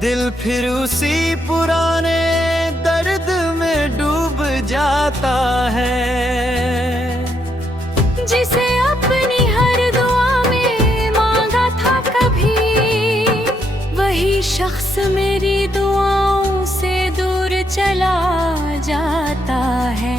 दिल फिर उसी पुराने दर्द में डूब जाता है, जिसे अपनी हर दुआ में मांगा था कभी, वही शख्स मेरी दुआओं से दूर चला जाता है।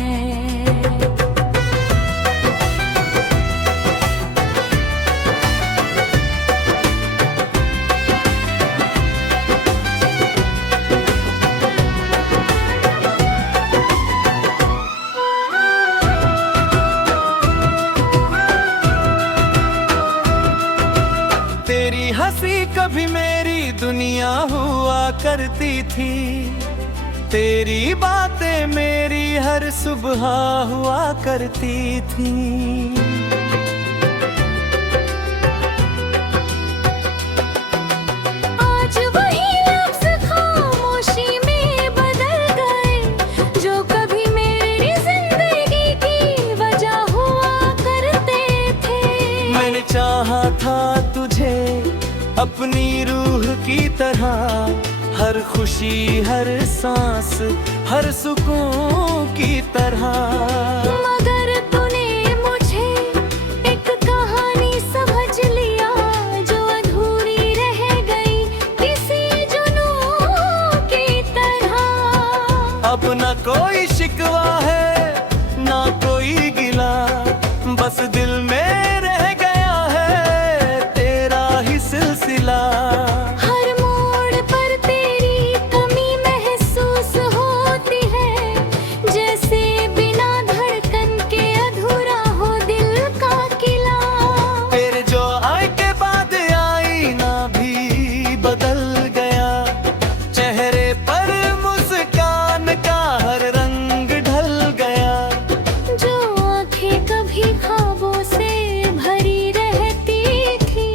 तेरी हंसी कभी मेरी दुनिया हुआ करती थी, तेरी बातें मेरी हर सुबह हुआ करती थी। आज वही लफ्ज़ खामोशी में बदल गए, जो कभी मेरी जिंदगी की वजह हुआ करते थे। मैंने चाहा था तुझे अपनी रूह की तरह, हर खुशी हर सांस हर सुकून की तरह। मगर तूने मुझे एक कहानी समझ लिया, जो अधूरी रह गई किसी जुनून की तरह। अब न कोई शिकवा है ना कोई गिला, बस दिल में रह गया है तेरा ही सिलसिला। हर मोड़ पर तेरी कमी महसूस होती है, जैसे बिना धड़कन के अधूरा हो दिल का किला। तेरे जो आए के बाद आईना भी बदल गया, चेहरे पर मुस्कान का हर रंग ढल गया। जो आंखें कभी ख्वाबों से भरी रहती थी,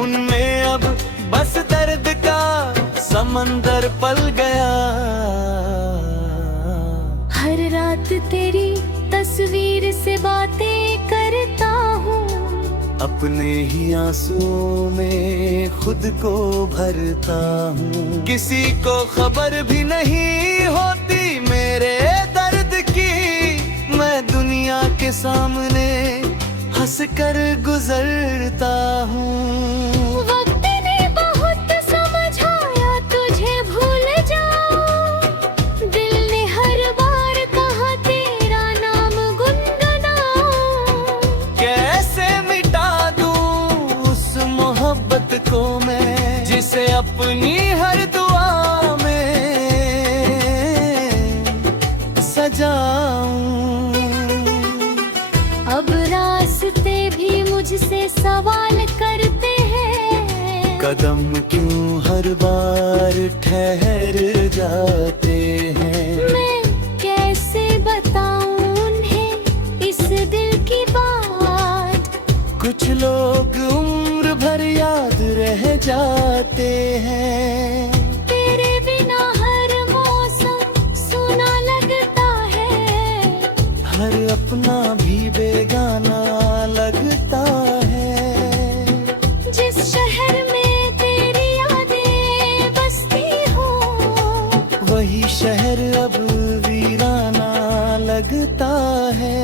उनमें अब बस दर्द का समंदर पल गया। हर रात तेरी तस्वीर से बातें करता हूँ, अपने ही आंसुओं में खुद को भरता हूँ। किसी को खबर भी नहीं होती मेरे दर्द की, मैं दुनिया के सामने हंस कर गुजरता हूँ। वक्त ने बहुत समझाया तुझे भूल जाओ, दिल ने हर बार कहा तेरा नाम गुनगुनाओ। कैसे मिटा दूँ उस मोहब्बत को मैं, जिसे अपनी हर दुआ में सजाऊं। अब रास्ते भी मुझसे सवाल करते हैं, कदम क्यों हर बार ठहर जाते हैं। मैं कैसे बताऊं उन्हें इस दिल की बात, कुछ लोग उम्र भर याद रह जाते हैं। तेरे बिना हर मौसम सुना लगता है, हर अपना भी बेगाना लगता है। जिस शहर में तेरी यादें बसती हो, वही शहर अब वीराना लगता है।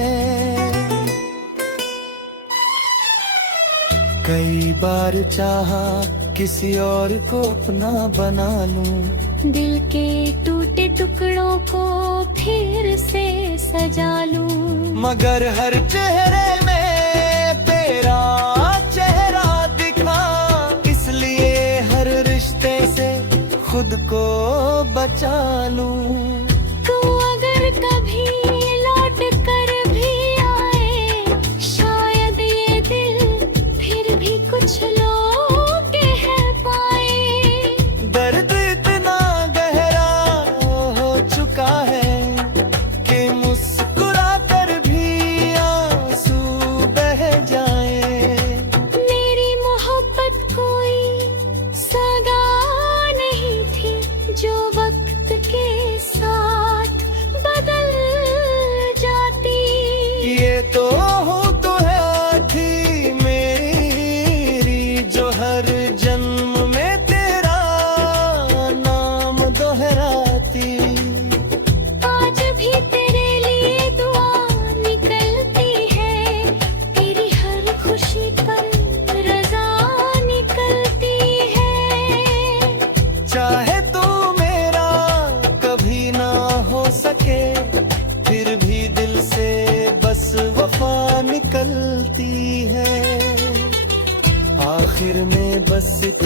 कई बार चाहा किसी और को अपना बना लूं, दिल के टूटे टुकड़ों को फिर से सजा लूं। मगर हर चेहरे में तेरा चेहरा दिखा, इसलिए हर रिश्ते से खुद को बचा लूं। तू अगर कभी लौट कर भी आए, शायद ये दिल फिर भी कुछ लोग कह पाए। दर्द इतना गहरा हो चुका है कि मुस्कुरा कर भी आंसू बह जाए। मेरी मोहब्बत कोई सगाई नहीं थी, जो वक्त के साथ बदल जाती। ये तो हूँ तो है थी मेरी, जो हर जन्म में तेरा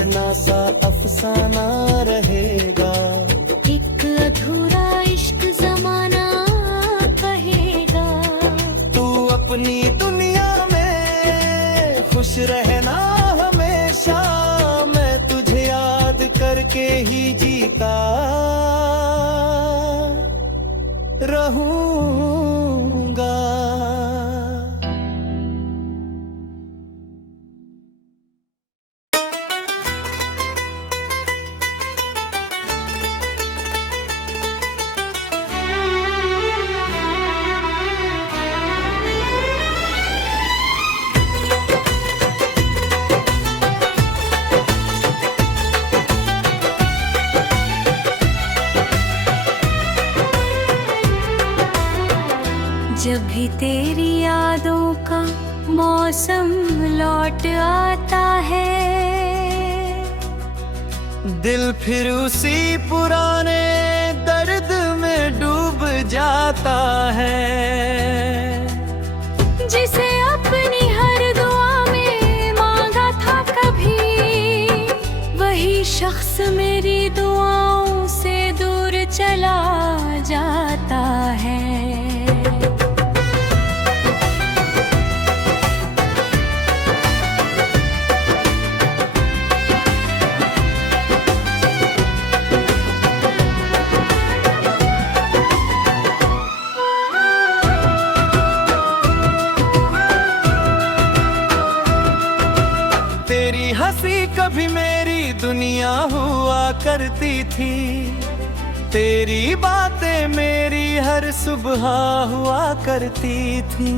सुहाना सा अफसाना रहेगा। एक अधूरा इश्क जमाना कहेगा। तू अपनी दुनिया में खुश रहना हमेशा, मैं तुझे याद करके ही जीता रहूंगा। जब भी तेरी यादों का मौसम लौट आता है, दिल फिर उसी पुराने दर्द में डूब जाता है। जिसे अपनी हर दुआ में मांगा था कभी, वही शख्स मेरी दुआओं से दूर चला जाता है। तेरी हंसी कभी मेरी दुनिया हुआ करती थी, तेरी बातें मेरी हर सुबह हुआ करती थी।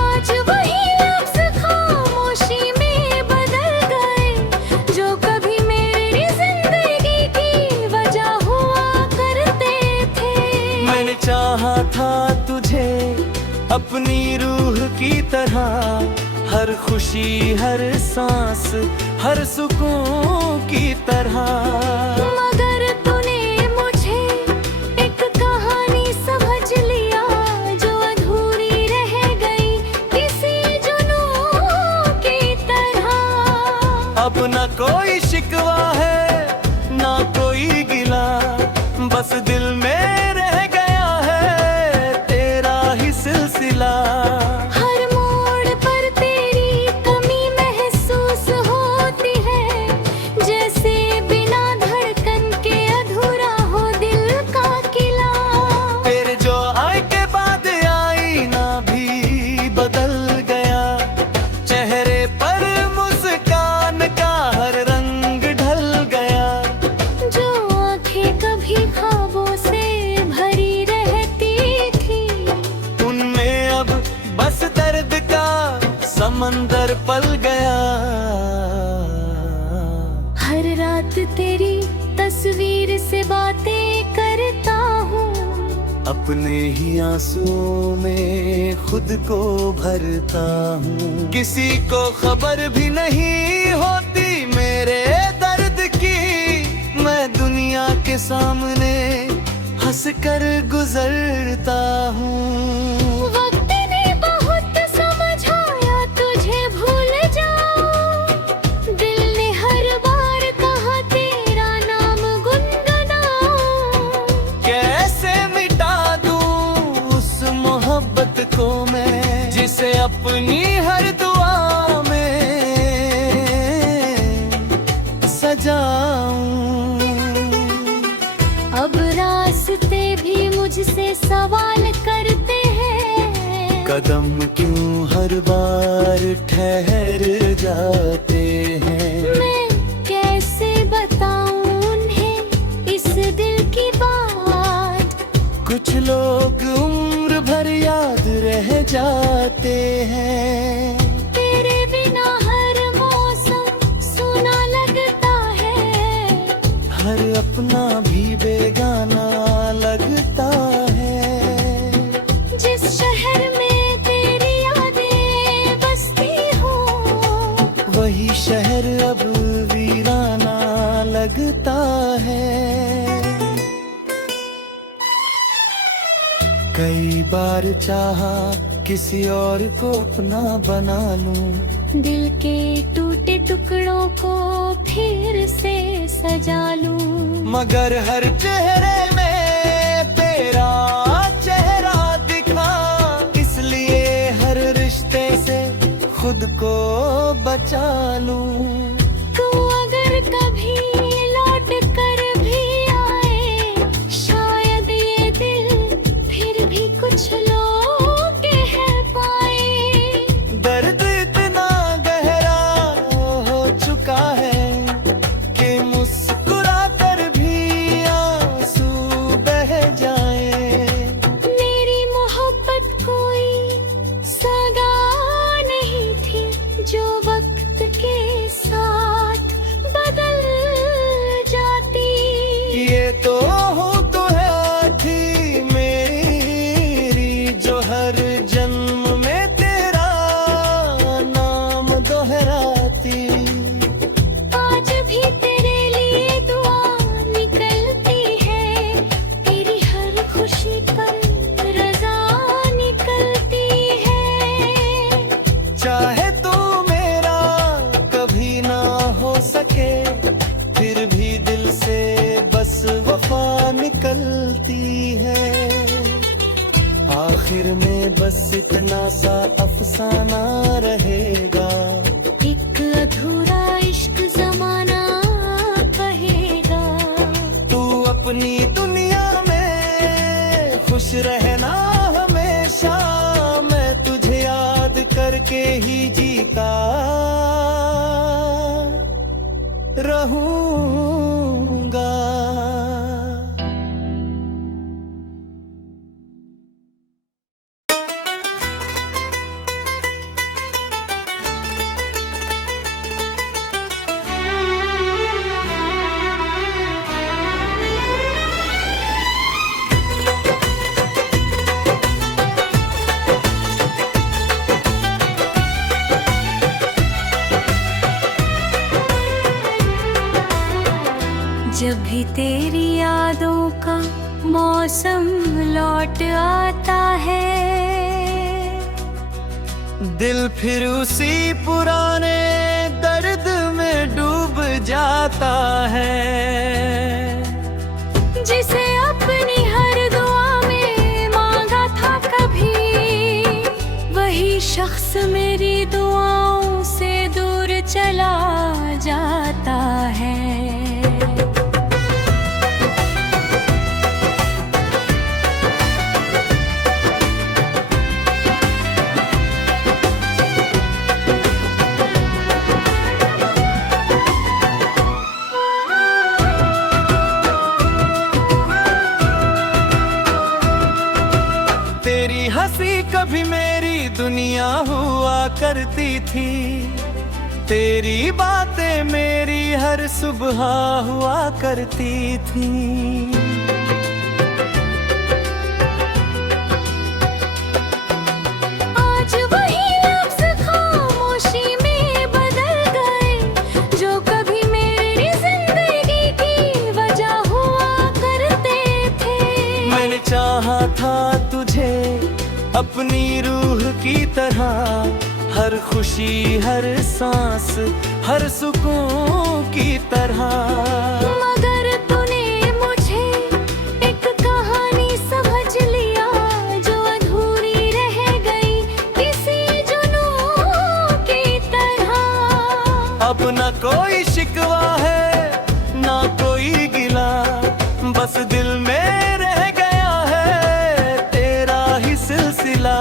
आज वही लफ्ज़ खामोशी में बदल गए, जो कभी मेरी जिंदगी की वजह हुआ करते थे। मैंने चाहा था तुझे अपनी रूह की तरह, हर खुशी हर सांस हर सुकून की तरह। मगर तूने मुझे एक कहानी समझ लिया, जो अधूरी रह गई किसी जुनून की तरह। अब न कोई शिकवा है ना कोई गिला, बस दिल में रह गया है तेरा ही सिलसिला। हर मोड़ पर तेरी कमी महसूस होती है, जैसे बिना धड़कन के अधूरा हो दिल का किला। तेरे जो आए के बाद आईना भी बदल गया, चेहरे पर मुस्कान का हर रंग ढल गया। जो आंखें कभी ख्वाबों से भरी रहती थी, उनमें अब बस दर्द का समंदर पल गया। हर रात तेरी तस्वीर से बातें करता हूँ, अपने ही आंसुओं में खुद को भरता हूँ। किसी को खबर भी नहीं होती मेरे दर्द की, मैं दुनिया के सामने हंस कर गुजरता हूँ। वक्त ने बहुत समझाया तुझे भूल जाओ, दिल ने हर बार कहा तेरा नाम गुनगुनाओ। कैसे मिटा दूँ उस मोहब्बत को मैं, जिसे अपनी हर दुआ में सजाऊं। अब रास्ते भी मुझसे सवाल करते हैं, कदम क्यों हर बार ठहर जाते हैं। मैं कैसे बताऊं उन्हें इस दिल की बात। कुछ लोग उम्र भर याद रह जाते हैं। तेरे बिना हर मौसम सुना लगता है, हर अपना भी बेगाना लगता है। जिस शहर में तेरी यादें बसती हो, वही शहर अब वीराना लगता है। कई बार चाहा किसी और को अपना बना लूं। दिल के टूटे टुकड़ों को फिर से सजा लूं। मगर हर चेहरे में तेरा चेहरा दिखा, इसलिए हर रिश्ते से खुद को बचा लूं। तू अगर कभी लौट कर भी आए, शायद ये दिल फिर भी कुछ लोग कह पाए। दर्द इतना गहरा हो चुका है कि मुस्कुरा कर भी आंसू बह जाए। मेरी मोहब्बत कोई सौगात नहीं थी जो वक्त के साथ बदल जाती। ये तो हूँ तो है थी मेरी, जो हर जन्म में तेरा नाम दोहराती। आज भी तेरे लिए दुआ निकलती है, तेरी हर खुशी पर रजा निकलती है। चाहे तू मेरा कभी ना हो सके, फिर भी दिल से बस वफा निकलती है। आखिर में बस इतना सा अफसाना रहेगा, एक अधूरा इश्क जमाना कहेगा। तू अपनी दुनिया में खुश रहना हमेशा, मैं तुझे याद करके ही जीता रहूंगा। जब भी तेरी यादों का मौसम लौट आता है, दिल फिर उसी पुराने दर्द में डूब जाता है। जिसे अपनी हर दुआ में मांगा था कभी, वही शख्स मेरी दुआओं से दूर चला जाता है। तेरी हंसी कभी मेरी दुनिया हुआ करती थी, तेरी बातें मेरी हर सुबह हुआ करती थी। आज वही लफ्ज़ खामोशी में बदल गए, जो कभी मेरी जिंदगी की वजह हुआ करते थे। मैंने चाहा था तुझे अपनी रूह की तरह, हर खुशी हर सांस हर सुकून की तरह। मगर तूने मुझे एक कहानी समझ लिया, जो अधूरी रह गई किसी जुनून की तरह। अब न कोई शिकवा है ना कोई गिला, बस दिल में रह गया है तेरा ही सिलसिला।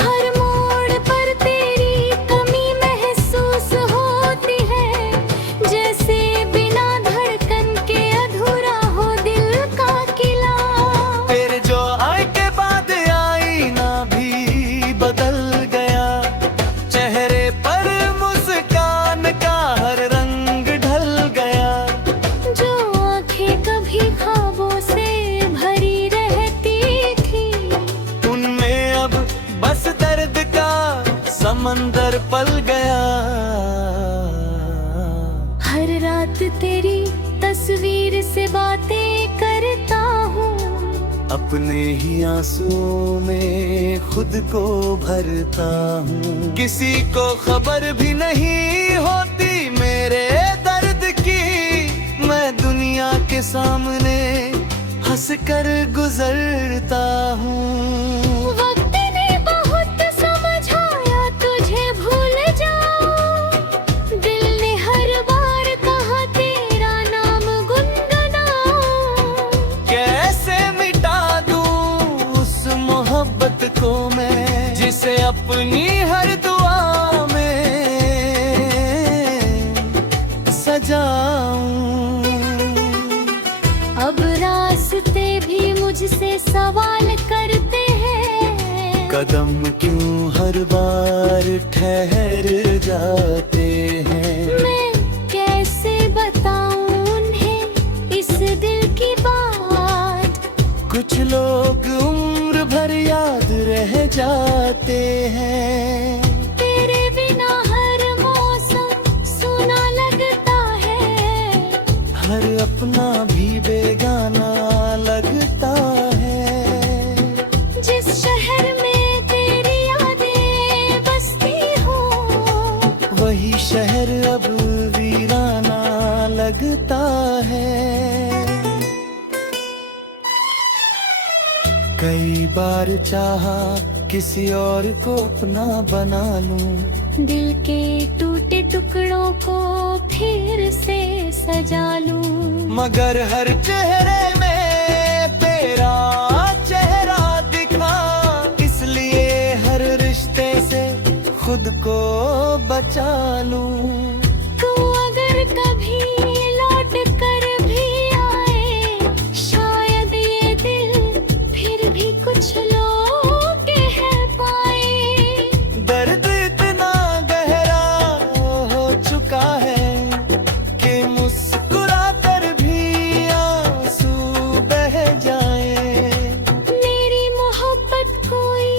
हर मोड़ पर तेरी कमी महसूस होती है, जैसे बिना धड़कन के अधूरा हो दिल का किला। तेरे जो आए के बाद आईना भी बदल गया, चेहरे पर मुस्कान का हर रंग ढल गया। जो आंखें कभी ख्वाबों से भरी रहती थी, उनमें अब बस दर्द का समंदर पल गया। हर रात तेरी तस्वीर से बातें करता हूँ, अपने ही आंसुओं में खुद को भरता हूँ। किसी को खबर भी नहीं होती मेरे दर्द की, मैं दुनिया के सामने हंस कर गुजरता हूँ। वक्त ने बहुत समझाया तुझे भूल जाओ, दिल ने हर बार कहा तेरा नाम गुनगुनाओ। कैसे मिटा दूँ उस मोहब्बत को मैं, जिसे अपनी हर दुआ में सजाऊं। अब रास्ते भी मुझसे सवाल करते हैं, कदम क्यों हर बार ठहर जाते हैं। मैं कैसे बताऊं उन्हें इस दिल की बात, कुछ लोग उम्र भर याद रह जाते हैं। तेरे बिना हर मौसम सुना लगता है, हर अपना भी बेगाना लगता है। जिस शहर में तेरी यादें बसती हो, वही शहर अब वीराना लगता है। कई बार चाहा किसी और को अपना बना लूं, दिल के टूटे टुकड़ों को फिर से सजा लूं। मगर हर चेहरे में तेरा चेहरा दिखा, इसलिए हर रिश्ते से खुद को बचा लूं। तू अगर कभी लौट कर भी आए, शायद ये दिल फिर भी कुछ लोग कह पाए। दर्द इतना गहरा हो चुका है कि मुस्कुरा कर भी आंसू बह जाए। मेरी मोहब्बत कोई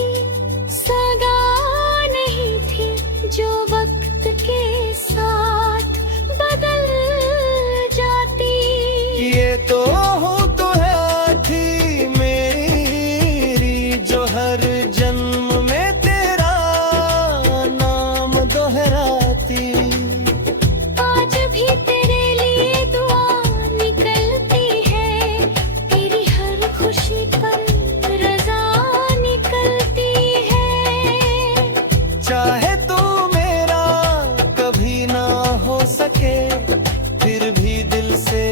सगा नहीं थी, जो वक्त के साथ बदल जाती। ये तो हूँ तो है थी मेरी, जो हर जन्म में तेरा नाम दोहराती। आज भी तेरे लिए दुआ निकलती है, तेरी हर खुशी पर रज़ा निकलती है। चाहे तू मेरा कभी ना हो सके, फिर भी दिल से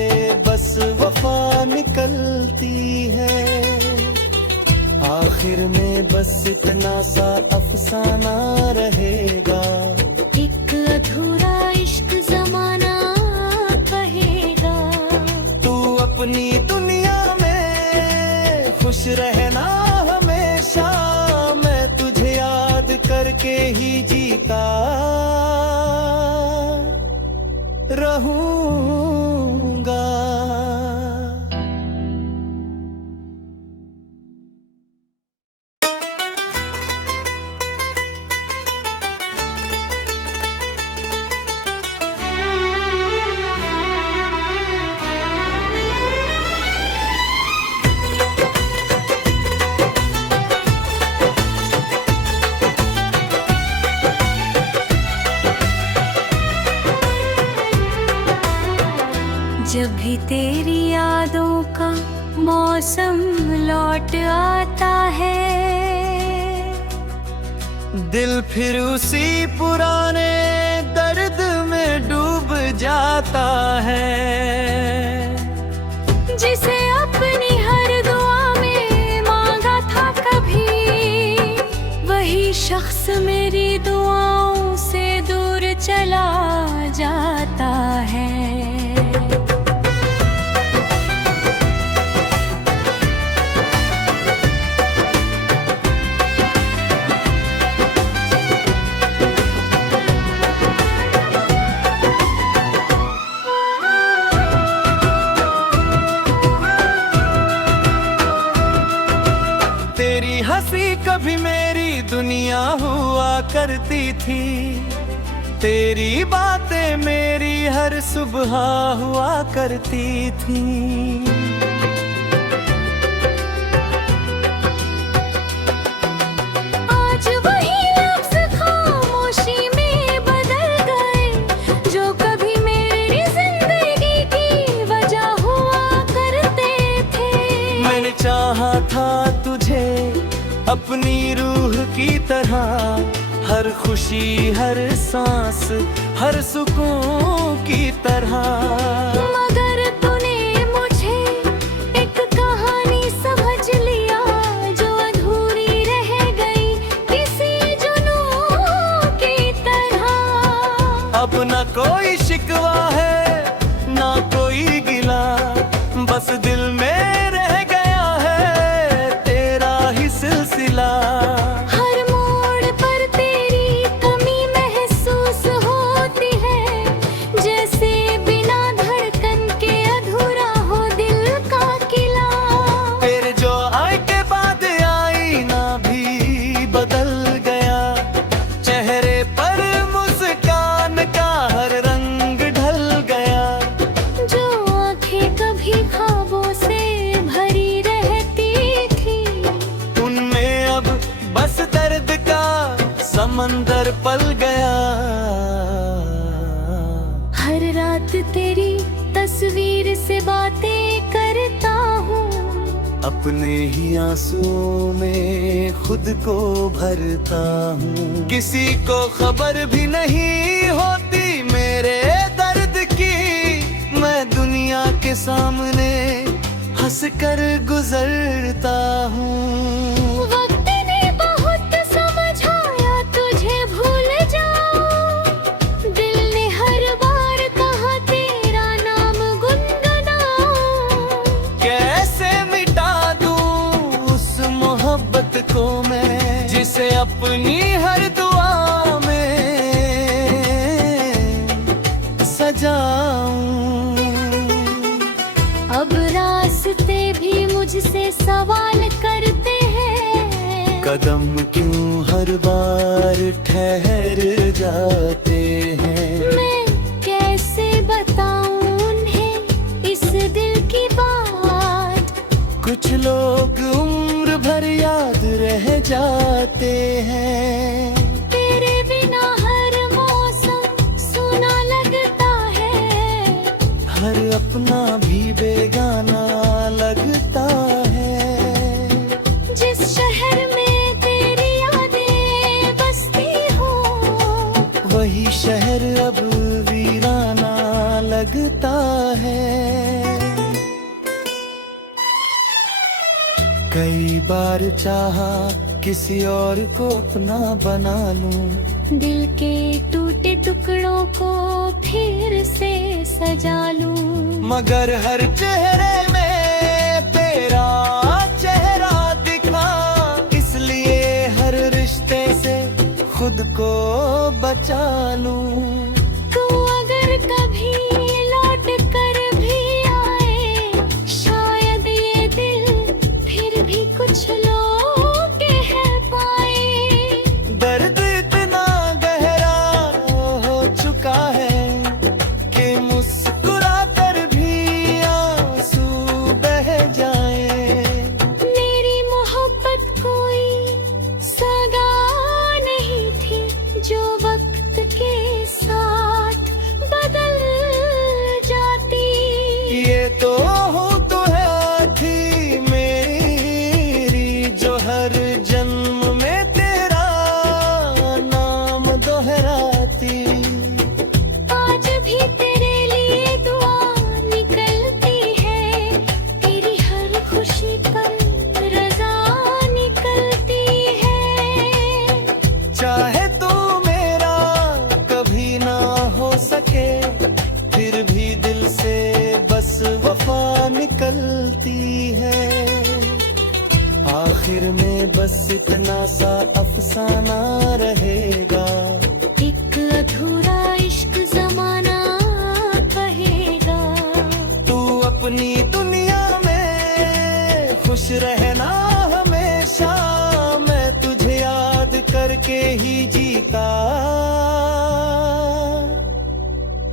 बस वफा निकलती है। आखिर में बस इतना सा अफसाना रहेगा, एक अधूरा इश्क जमाना कहेगा। तू अपनी दुनिया में खुश रहना हमेशा, मैं तुझे याद करके ही जीता रहूंगा। जब भी तेरी यादों का मौसम लौट आता है, दिल फिर उसी पुराने दर्द में डूब जाता है। जिसे अपनी हर दुआ में मांगा था कभी, वही शख्स मेरी दुआओं से दूर चला जाता है। तेरी हंसी कभी मेरी दुनिया हुआ करती थी, तेरी बातें मेरी हर सुबह हुआ करती थी। हर खुशी हर सांस हर सुकून की तरह। मगर तूने मुझे एक कहानी समझ लिया जो अधूरी रह गई किसी जुनून की तरह। अब न कोई शिकवा है ना कोई गिला, बस दिल में रह गया है तेरा ही सिलसिला। हर मोड़ पर तेरी कमी महसूस होती है, जैसे बिना धड़कन के अधूरा हो दिल का किला। तेरे जो आए के बाद आईना भी बदल गया, चेहरे पर मुस्कान का हर रंग ढल गया। जो आंखें कभी ख्वाबों से भरी रहती थी, उनमें अब बस दर्द का समंदर पल गया। हर रात तेरी तस्वीर से बातें करता हूँ, अपने ही आंसुओं में खुद को भरता हूँ। किसी को खबर भी नहीं होती मेरे दर्द की, मैं दुनिया के सामने हंस कर गुजरता हूँ। वक्त ने बहुत समझाया तुझे भूल जाओ, दिल ने हर बार कहा तेरा नाम गुनगुनाओ। कैसे मिटा दूँ उस मोहब्बत को मैं, जिसे अपनी हर दुआ में सजाऊं। अब रास्ते भी मुझसे सवाल करते हैं, कदम क्यों हर बार ठहर जाते हैं। मैं कैसे बताऊं उन्हें इस दिल की बात। कुछ लोग उम्र भर याद रह जाते हैं। तेरे बिना हर मौसम सुना लगता है, हर अपना भी बेगाना लगता है। जिस शहर में तेरी यादें बसती हो, वही शहर अब वीराना लगता है। कई बार चाहा किसी और को अपना बना लूं, दिल के टूटे टुकड़ों को फिर से सजा लूं। मगर हर चेहरे में तेरा चेहरा दिखा, इसलिए हर रिश्ते से खुद को बचा लूं। तू अगर कभी लौट कर भी आए, शायद ये दिल फिर भी कुछ लोग कह पाए। दर्द इतना गहरा हो चुका है कि मुस्कुरा कर भी आंसू बह जाए। मेरी मोहब्बत कोई सगाई नहीं थी जो वक्त के साथ बदल जाती। ये तो हूँ तो है थी मेरी, जो हर जन्म में तेरा नाम दोहराती। आज भी तेरे लिए दुआ निकलती है, तेरी हर खुशी पर रजा निकलती है। चाहे तू मेरा कभी ना हो सके, फिर भी दिल से बस वफा निकलती है। आखिर में बस इतना सा अफसाना रहेगा, एक अधूरा इश्क जमाना कहेगा। तू अपनी दुनिया में खुश रहना हमेशा, मैं तुझे याद करके ही जीता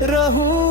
रहूं।